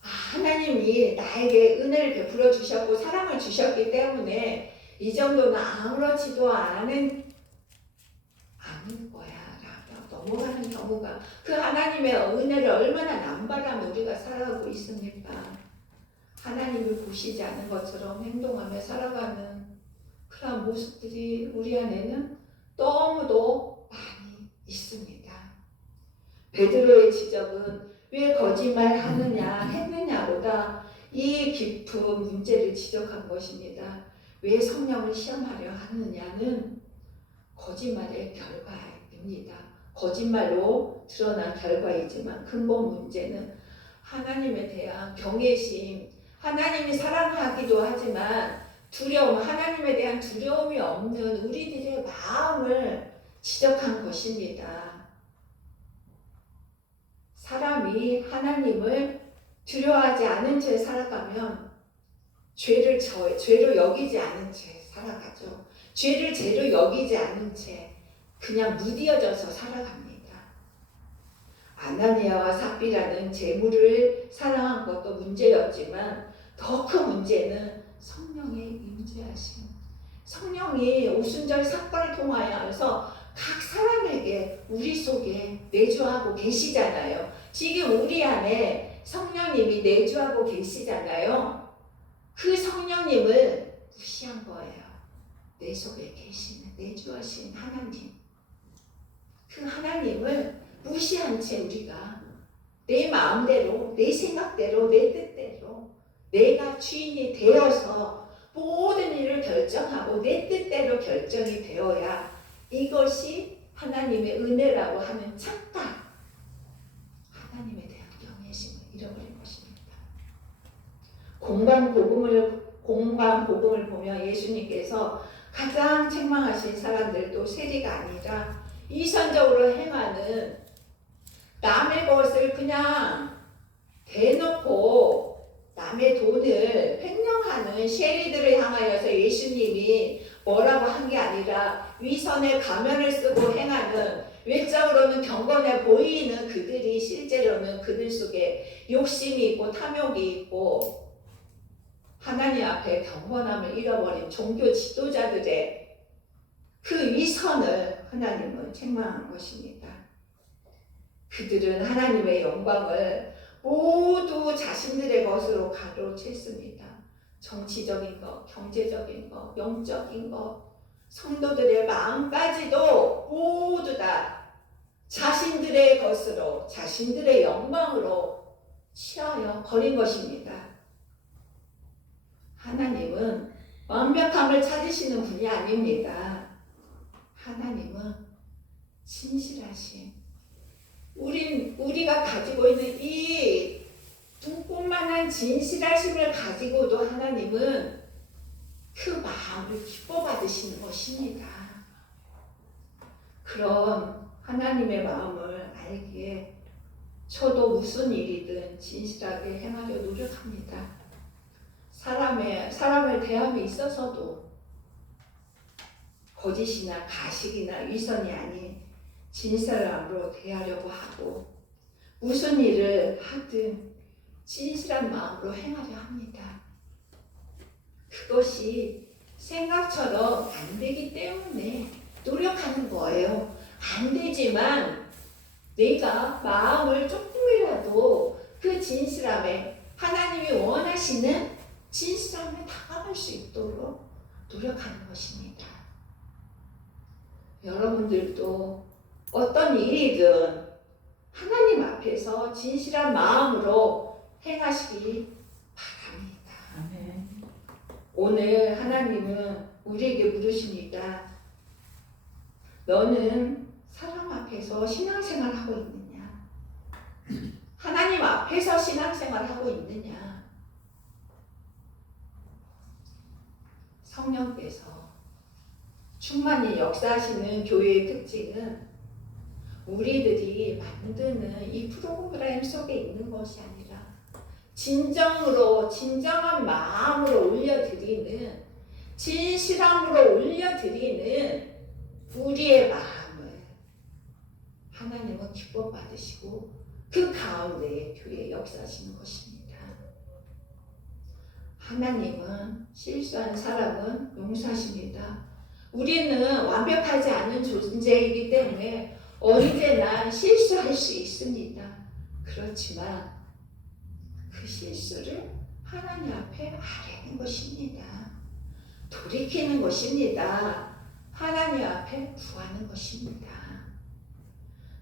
하나님이 나에게 은혜를 베풀어 주셨고 사랑을 주셨기 때문에 이 정도는 아무렇지도 않은 거야 라며 넘어가는 경우가, 그 하나님의 은혜를 얼마나 남발하며 우리가 살아가고 있습니까? 하나님을 보시지 않은 것처럼 행동하며 살아가는 그런 모습들이 우리 안에는 너무도 많이 있습니다. 베드로의 지적은 왜 거짓말하느냐 했느냐보다 이 깊은 문제를 지적한 것입니다. 왜 성령을 시험하려 하느냐는 거짓말의 결과입니다. 거짓말로 드러난 결과이지만 근본 문제는 하나님에 대한 경외심, 하나님이 사랑하기도 하지만 두려움, 하나님에 대한 두려움이 없는 우리들의 마음을 지적한 것입니다. 사람이 하나님을 두려워하지 않은 채 살아가면 죄로 여기지 않은 채 살아가죠. 죄를 죄로 여기지 않은 채 그냥 무디어져서 살아갑니다. 아나니아와 삽비라는 재물을 사랑한 것도 문제였지만 더 큰 문제는 성령의 임재하심. 성령이 오순절 사건을 통하여서 각 사람에게 우리 속에 내주하고 계시잖아요. 지금 우리 안에 성령님이 내주하고 계시잖아요. 그 성령님을 무시한 거예요. 내 속에 계시는 내주하신 하나님, 그 하나님을 무시한 채 우리가 내 마음대로, 내 생각대로, 내 뜻대로 내가 주인이 되어서 모든 일을 결정하고 내 뜻대로 결정이 되어야 이것이 하나님의 은혜라고 하는 착각, 하나님에 대한 경외심을 잃어버린 것입니다. 공간 복음을 보며 예수님께서 가장 책망하신 사람들도 세리가 아니라 이선적으로 행하는, 남의 것을 그냥 대놓고 남의 돈을 횡령하는 쉐리들을 향하여서 예수님이 뭐라고 한 게 아니라 위선의 가면을 쓰고 행하는, 외적으로는 경건해 보이는 그들이 실제로는 그들 속에 욕심이 있고 탐욕이 있고 하나님 앞에 경건함을 잃어버린 종교 지도자들의 그 위선을 하나님은 책망한 것입니다. 그들은 하나님의 영광을 모두 자신들의 것으로 가로챘습니다. 정치적인 것, 경제적인 것, 영적인 것, 성도들의 마음까지도 모두 다 자신들의 것으로, 자신들의 영광으로 취하여 버린 것입니다. 하나님은 완벽함을 찾으시는 분이 아닙니다. 하나님은 진실하신, 우리가 가지고 있는 이 눈꽃만한 진실하심을 가지고도 하나님은 그 마음을 기뻐 받으시는 것입니다. 그런 하나님의 마음을 알기에 저도 무슨 일이든 진실하게 행하려 노력합니다. 사람을 대함에 있어서도 거짓이나 가식이나 위선이 아닌 진실함으로 대하려고 하고, 무슨 일을 하든 진실한 마음으로 행하려 합니다. 그것이 생각처럼 안 되기 때문에 노력하는 거예요. 안 되지만 내가 마음을 조금이라도 그 진실함에, 하나님이 원하시는 진실함에 다가갈 수 있도록 노력하는 것입니다. 여러분들도 어떤 일이든 하나님 앞에서 진실한 마음으로 행하시기 바랍니다. 아멘. 오늘 하나님은 우리에게 물으십니다. 너는 사람 앞에서 신앙생활 하고 있느냐? 하나님 앞에서 신앙생활 하고 있느냐? 성령께서 충만히 역사하시는 교회의 특징은 우리들이 만드는 이 프로그램 속에 있는 것이 아니라 진정한 마음으로 올려드리는, 진실함으로 올려드리는 우리의 마음을 하나님은 기뻐 받으시고 그 가운데에 교회에 역사하시는 것입니다. 하나님은 실수한 사람은 용서하십니다. 우리는 완벽하지 않은 존재이기 때문에 언제나 실수할 수 있습니다. 그렇지만 그 실수를 하나님 앞에 아뢰는 것입니다. 돌이키는 것입니다. 하나님 앞에 구하는 것입니다.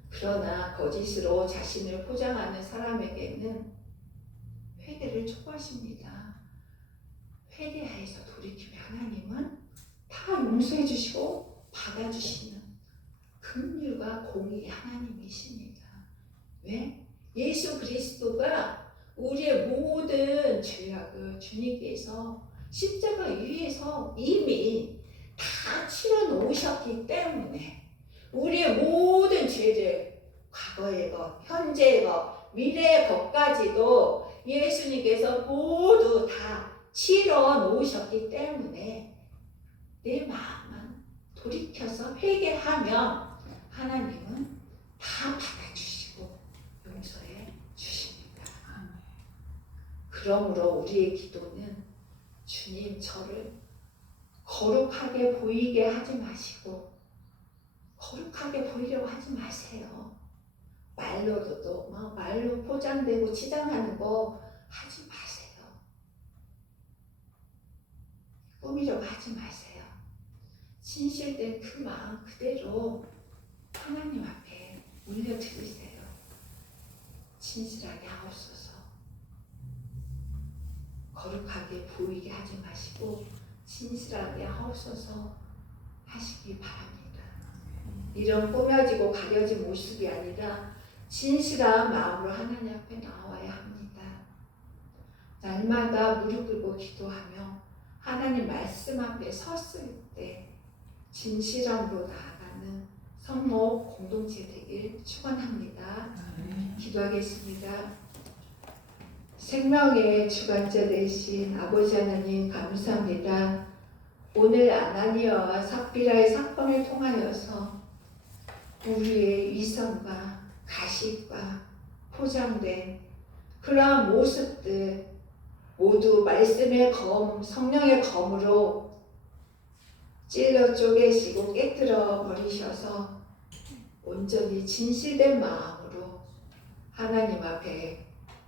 그러나 거짓으로 자신을 포장하는 사람에게는 회개를 촉구하십니다. 회개하여서 돌이키면 하나님은 다 용서해 주시고 받아주시는 긍휼과 공의의 하나님이십니다. 왜? 예수 그리스도가 우리의 모든 죄악을 주님께서 십자가 위에서 이미 다 치러 놓으셨기 때문에 우리의 모든 죄를, 과거의 것, 현재의 것, 미래의 것까지도 예수님께서 모두 다 치러 놓으셨기 때문에 내 마음은 돌이켜서 회개하면 하나님은 다 받아주시고 용서해 주십니다. 그러므로 우리의 기도는 주님, 저를 거룩하게 보이게 하지 마시고 거룩하게 보이려고 하지 마세요. 말로 포장되고 치장하는 거 하지 마세요. 꾸미려고 하지 마세요. 진실된 그 마음 그대로 하나님 앞에 올려드리세요. 진실하게 하옵소서. 거룩하게 보이게 하지 마시고 진실하게 하옵소서 하시기 바랍니다. 이런 꾸며지고 가려진 모습이 아니라 진실한 마음으로 하나님 앞에 나와야 합니다. 날마다 무릎 꿇고 기도하며 하나님 말씀 앞에 섰을 때 진실함으로 나아가는 성목 공동체 되길 축원합니다. 기도하겠습니다. 생명의 주관자 되신 아버지 하나님 감사합니다. 오늘 아나니아와 삽비라의 사건을 통하여서 우리의 위선과 가식과 포장된 그러한 모습들 모두 말씀의 검, 성령의 검으로 찔러 쪼개시고 깨뜨려 버리셔서 온전히 진실된 마음으로 하나님 앞에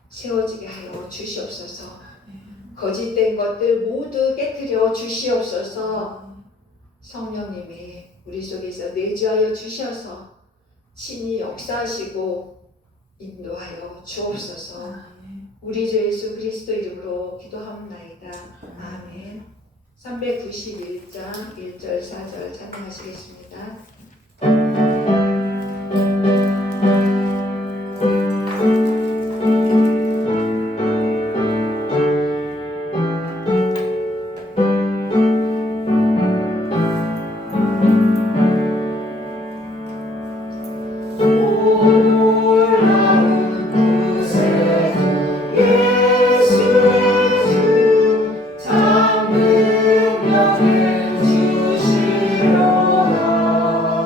세워지게 하여 주시옵소서. 거짓된 것들 모두 깨뜨려 주시옵소서. 성령님이 우리 속에서 내주하여 주셔서 친히 역사하시고 인도하여 주옵소서. 우리 주 예수 그리스도 이름으로 기도하옵나이다. 아멘. 391장 1절 4절 찬양하시겠습니다. 주시로다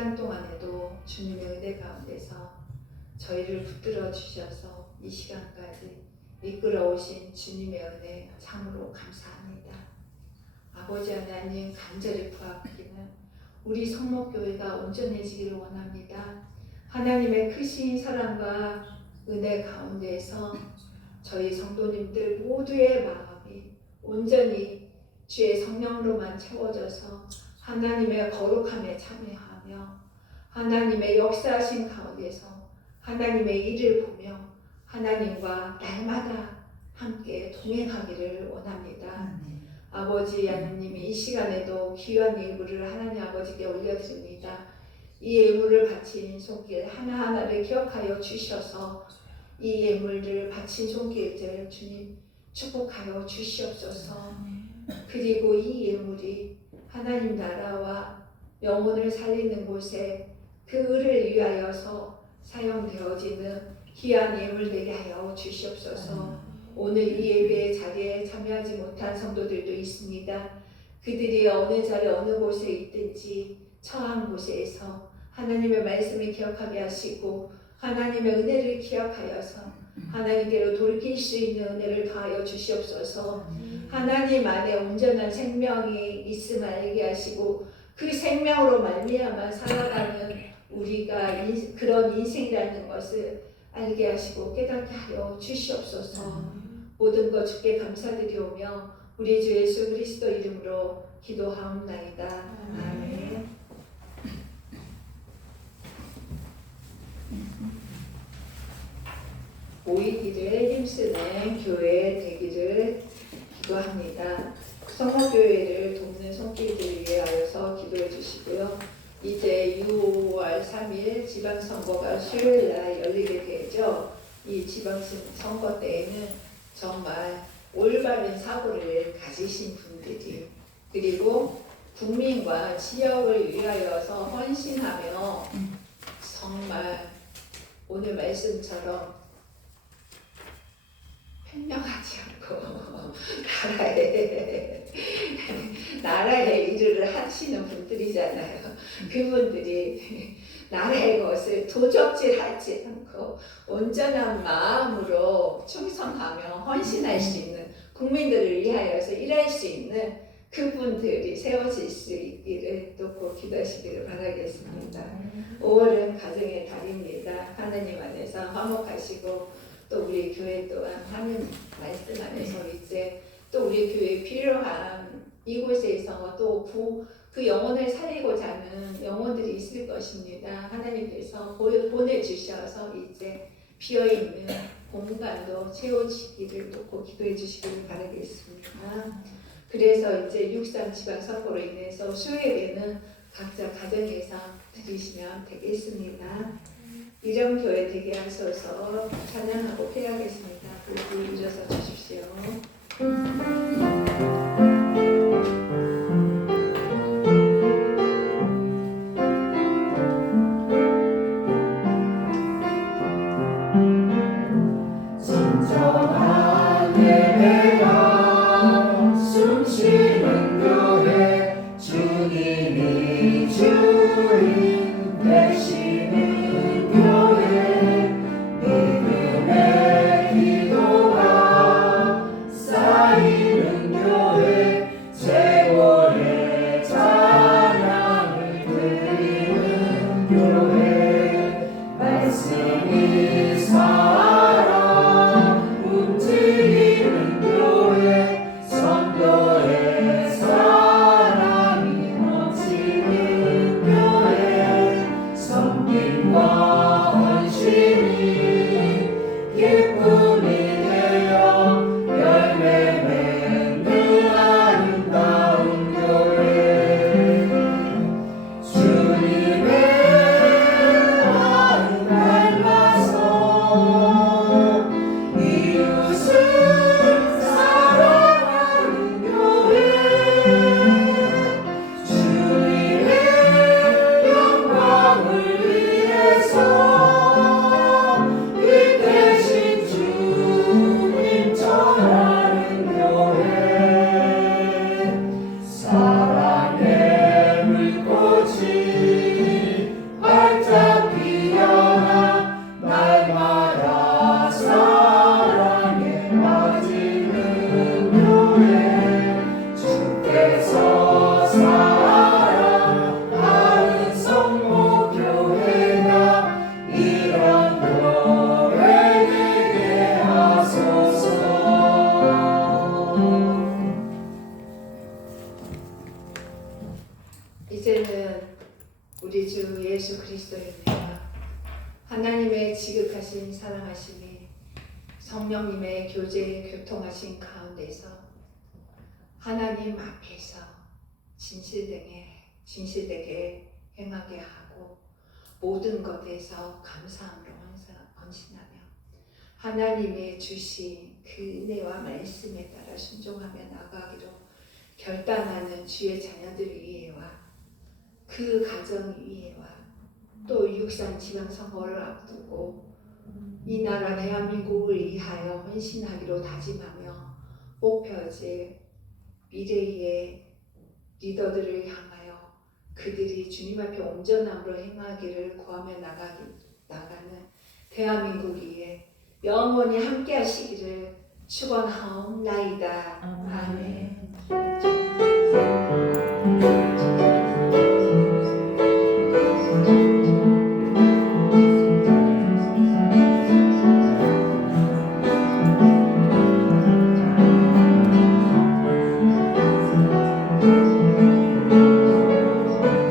시간 동안에도 주님의 은혜 가운데서 저희를 붙들어 주셔서 이 시간까지 이끌어 오신 주님의 은혜 참으로 감사합니다. 아버지 하나님, 간절히 부합기는 우리 성목교회가 온전해지기를 원합니다. 하나님의 크신 사랑과 은혜 가운데서 저희 성도님들 모두의 마음이 온전히 주의 성령으로만 채워져서 하나님의 거룩함에 참여하며 하나님의 역사하신 가운데서 하나님의 일을 보며 하나님과 날마다 함께 동행하기를 원합니다. 아버지 하나님이 이 시간에도 귀한 예물을 하나님 아버지께 올려드립니다. 이 예물을 바친 손길 하나하나를 기억하여 주셔서 이 예물을 바친 손길들 주님 축복하여 주시옵소서. 그리고 이 예물이 하나님 나라와 영혼을 살리는 곳에 그 을을 위하여서 사용되어지는 귀한 예물 되게 하여 주시옵소서. 오늘 이 예배 자리에 참여하지 못한 성도들도 있습니다. 그들이 어느 자리 어느 곳에 있든지 처한 곳에서 하나님의 말씀을 기억하게 하시고 하나님의 은혜를 기억하여서 하나님께로 돌이킬 수 있는 은혜를 더하여 주시옵소서. 하나님 안에 온전한 생명이 있음을 알게 하시고 그 생명으로 말미암아 살아가는 우리가 그런 인생이라는 것을 알게 하시고 깨닫게 하여 주시옵소서. 모든 것 주께 감사드리오며 우리 주 예수 그리스도 이름으로 기도하옵나이다. 아멘. 모이기를 힘쓰는 교회 되기를 기도합니다. 성모교회를 돕는 손길들을 위하여서 기도해 주시고요. 이제 6월 3일 지방선거가 수요일날 열리게 되죠. 이 지방선거 때에는 정말 올바른 사고를 가지신 분들이 그리고 국민과 지역을 위하여서 헌신하며 정말 오늘 말씀처럼 횡령하지 않고 나라의 일을 하시는 분들이잖아요. 그분들이 나라의 것을 도적질하지 않고 온전한 마음으로 충성하며 헌신할 수 있는 국민들을 위하여서 일할 수 있는 그분들이 세워질 수 있기를 또 꼭 기도하시기를 바라겠습니다. 5월은 가정의 달입니다. 하나님 안에서 화목하시고 또 우리 교회 또한 하는 말씀 안에서 이제 또 우리 교회에 필요한 이곳에서 또 그 영혼을 살리고자 하는 영혼들이 있을 것입니다. 하나님께서 보내주셔서 이제 비어있는 공간도 채워지기를 또 꼭 기도해 주시기를 바라겠습니다. 그래서 이제 6.3 지방선거로 인해서 수요일에는 각자 가정에서 드리시면 되겠습니다. 이런 교회 되게 하소서. 찬양하고 피하겠습니다. 그리고 주셔서 주십시오. 주님의 마음 닮아서 그리스도입니다. 하나님의 지극하신 사랑하심이 성령님의 교제 교통하신 가운데서 하나님 앞에서 진실되게 행하게 하고 모든 것에서 감사함으로 헌신하며 하나님의 주신 그 은혜와 말씀에 따라 순종하며 나가기로 결단하는 주의 자녀들 위에와 그 가정 위에와 또 육산 지방선거를 앞두고 이 나라 대한민국을 위하여 헌신하기로 다짐하며 목표질 미래의 리더들을 향하여 그들이 주님 앞에 온전함으로 행하기를 구하며 나가는 대한민국 위에 영원히 함께 하시기를 축원하옵나이다. 아멘. 아멘.